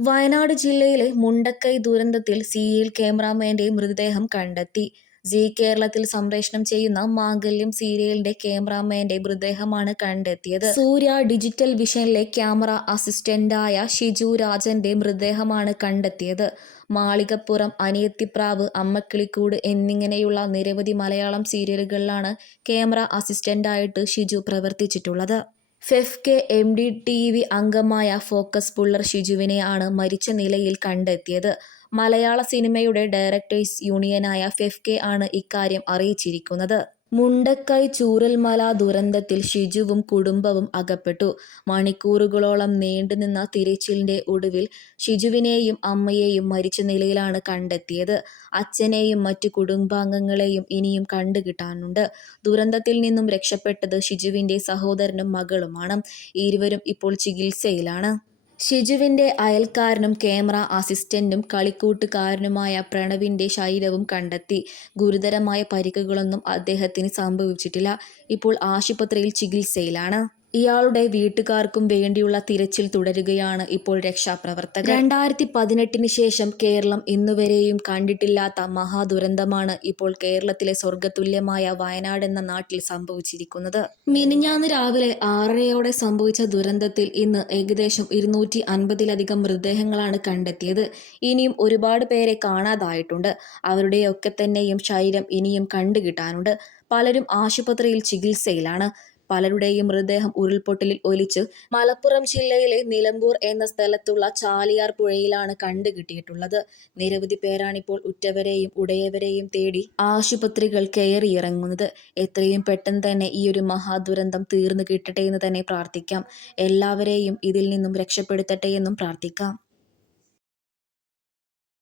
വയനാട് ജില്ലയിലെ മുണ്ടക്കൈ ദുരന്തത്തിൽ സിഇൽ ക്യാമറാമാന്റെ മൃതദേഹം കണ്ടെത്തി. ജി കേരളത്തിൽ സംപ്രേഷണം ചെയ്യുന്ന മാംഗല്യം സീരിയലിന്റെ ക്യാമറാമാന്റെ മൃതദേഹമാണ് കണ്ടെത്തിയത്. സൂര്യ ഡിജിറ്റൽ വിഷനിലെ ക്യാമറ അസിസ്റ്റന്റായ ഷിജു രാജന്റെ മൃതദേഹമാണ് കണ്ടെത്തിയത്. മാളികപ്പുറം, അനിയത്തിപ്രാവ്, അമ്മക്കിളിക്കൂട് എന്നിങ്ങനെയുള്ള നിരവധി മലയാളം സീരിയലുകളിലാണ് ക്യാമറ അസിസ്റ്റന്റായിട്ട് Shiju പ്രവർത്തിച്ചിട്ടുള്ളത്. FEFKA M D T V അംഗമായ ഫോക്കസ് പുള്ളർ ഷിജുവിനെ ആണ് മരിച്ച നിലയിൽ കണ്ടെത്തിയത്. മലയാള സിനിമയുടെ ഡയറക്ടേഴ്സ് യൂണിയനായ ഫെഫ്.കെ ആണ് ഇക്കാര്യം അറിയിച്ചിരിക്കുന്നത്. മുണ്ടക്കൈ ചൂരൽമല ദുരന്തത്തിൽ ഷിജുവും കുടുംബവും അകപ്പെട്ടു. മണിക്കൂറുകളോളം നീണ്ടുനിന്ന തിരച്ചിലിന്റെ ഒടുവിൽ ഷിജുവിനെയും അമ്മയെയും മരിച്ച നിലയിലാണ് കണ്ടെത്തിയത്. അച്ഛനെയും മറ്റു കുടുംബാംഗങ്ങളെയും ഇനിയും കണ്ടുകിട്ടാനുണ്ട് ദുരന്തത്തിൽ നിന്നും രക്ഷപ്പെട്ടത് ഷിജുവിന്റെ സഹോദരനും മകളുമാണ്. ഇരുവരും ഇപ്പോൾ ചികിത്സയിലാണ്. ഷിജുവിന്റെ അയൽക്കാരനും ക്യാമറ അസിസ്റ്റന്റും കളിക്കൂട്ടുകാരനുമായ പ്രണവിന്റെ ശരീരവും കണ്ടെത്തി. ഗുരുതരമായ പരിക്കുകളൊന്നും അദ്ദേഹത്തിന് സംഭവിച്ചിട്ടില്ല. ഇപ്പോൾ ആശുപത്രിയിൽ ചികിത്സയിലാണ്. ഇയാളുടെ വീട്ടുകാർക്കും വേണ്ടിയുള്ള തിരച്ചിൽ തുടരുകയാണ് ഇപ്പോൾ രക്ഷാപ്രവർത്തകർ. രണ്ടായിരത്തി പതിനെട്ടിന് ശേഷം കേരളം ഇന്നുവരെയും കണ്ടിട്ടില്ലാത്ത മഹാദുരന്തമാണ് ഇപ്പോൾ കേരളത്തിലെ സ്വർഗതുല്യമായ വയനാട് എന്ന നാട്ടിൽ സംഭവിച്ചിരിക്കുന്നത്. മിനിഞ്ഞാന്ന് രാവിലെ ആറരയോടെ സംഭവിച്ച ദുരന്തത്തിൽ ഇന്ന് ഏകദേശം ഇരുന്നൂറ്റി അൻപതിലധികം മൃതദേഹങ്ങളാണ് കണ്ടെത്തിയത്. ഇനിയും ഒരുപാട് പേരെ കാണാതായിട്ടുണ്ട്. അവരുടെയൊക്കെ തന്നെയും ശരീരം ഇനിയും കണ്ടുകിട്ടാനുണ്ട് പലരും ആശുപത്രിയിൽ ചികിത്സയിലാണ്. പലരുടെയും മൃതദേഹം ഉരുൾപൊട്ടലിൽ ഒലിച്ച് മലപ്പുറം ജില്ലയിലെ നിലമ്പൂർ എന്ന സ്ഥലത്തുള്ള ചാലിയാർ പുഴയിലാണ് കണ്ടുകിട്ടിയിട്ടുള്ളത് നിരവധി പേരാണിപ്പോൾ ഉറ്റവരെയും ഉടയവരെയും തേടി ആശുപത്രികൾ കയറിയിറങ്ങുന്നത്. എത്രയും പെട്ടെന്ന് തന്നെ ഈ ഒരു മഹാദുരന്തം തീർന്നു കിട്ടട്ടെ എന്ന് തന്നെ പ്രാർത്ഥിക്കാം. എല്ലാവരെയും ഇതിൽ നിന്നും രക്ഷപ്പെടുത്തട്ടെ എന്നും പ്രാർത്ഥിക്കാം.